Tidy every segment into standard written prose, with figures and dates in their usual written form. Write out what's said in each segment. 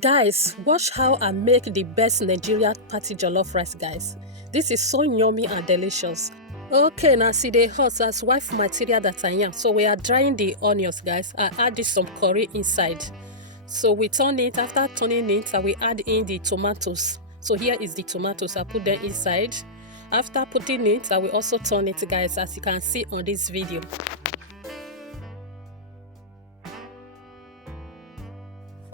Guys, watch how I make the best Nigeria party jollof rice, guys. This is so yummy and delicious. Okay, now see the hot as wife material that I am. So we are drying the onions, guys. I add this some curry inside. So we turn it. After turning it, we add in the tomatoes. So here is the tomatoes. I put them inside. After putting it, I will also turn it, guys, as you can see on this video.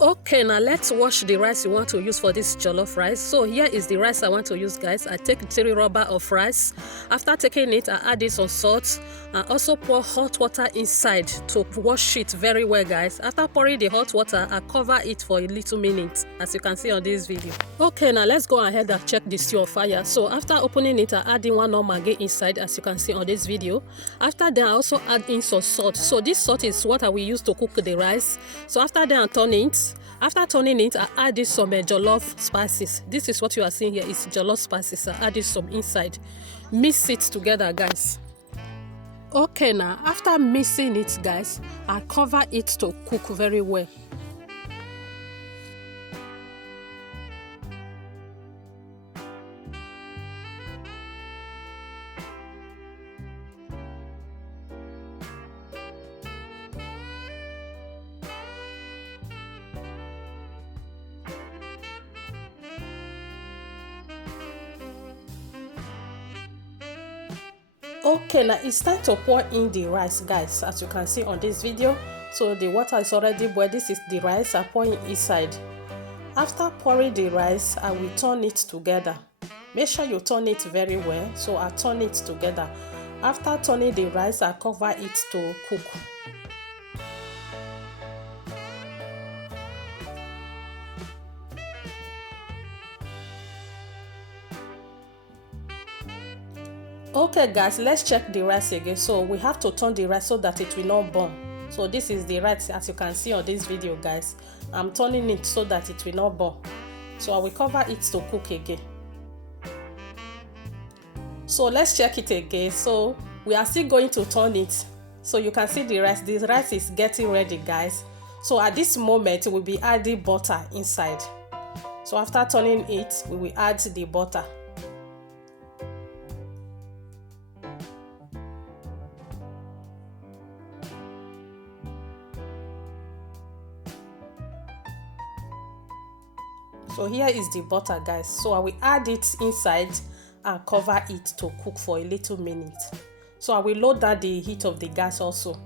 Okay, now let's wash the rice you want to use for this jollof rice. So here is the rice I want to use, guys. I take 3 rubber of rice. After taking it, I add this on salt and also pour hot water inside to wash it very well, guys. After pouring the hot water, I cover it for a little minute, as you can see on this video. Okay, now let's go ahead and check the stew on fire. So after opening it, I add in 1 Maggi inside, as you can see on this video. After that, I also add in some salt. So this salt is what I will use to cook the rice. So after that, I turn it. After turning it, I add this some jollof spices. This is what you are seeing here is jollof spices. I add this some inside. Mix it together, guys. Okay, now after mixing it, guys, I cover it to cook very well. Okay, now it's time to pour in the rice, guys, as you can see on this video. So the water is already boiled. This is the rice. I pour it inside. After pouring the rice, I will turn it together. Make sure you turn it very well. So I turn it together. After turning the rice, I cover it to cook. Okay, guys, let's check the rice again. So we have to turn the rice so that it will not burn. So this is the rice, as you can see on this video, guys. I'm turning it so that it will not burn. So I will cover it to cook again. So let's check it again. So we are still going to turn it. So you can see the rice. The rice is getting ready, guys. So at this moment, we'll be adding butter inside. So after turning it, we will add the butter. So here is the butter, guys. So I will add it inside and cover it to cook for a little minute. So I will load down the heat of the gas also.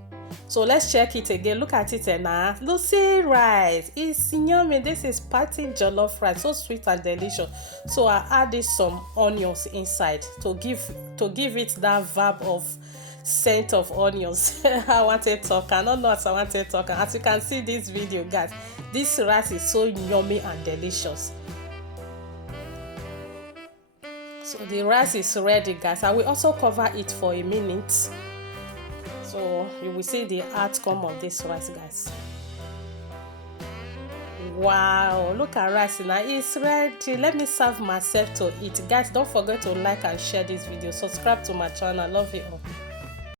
So let's check it again. Look at it now. Lucy rice. It's yummy. This is party jollof rice. So sweet and delicious. So I added some onions inside to give it that vibe of scent of onions. I wanted to talk. I don't know what I wanted to talk. As you can see this video, guys, this rice is so yummy and delicious. So the rice is ready, guys. I will also cover it for a minute. So you will see the outcome of this rice, guys. Wow, look at rice now. It's ready. Let me serve myself to eat. Guys, don't forget to like and share this video. Subscribe to my channel. Love you all.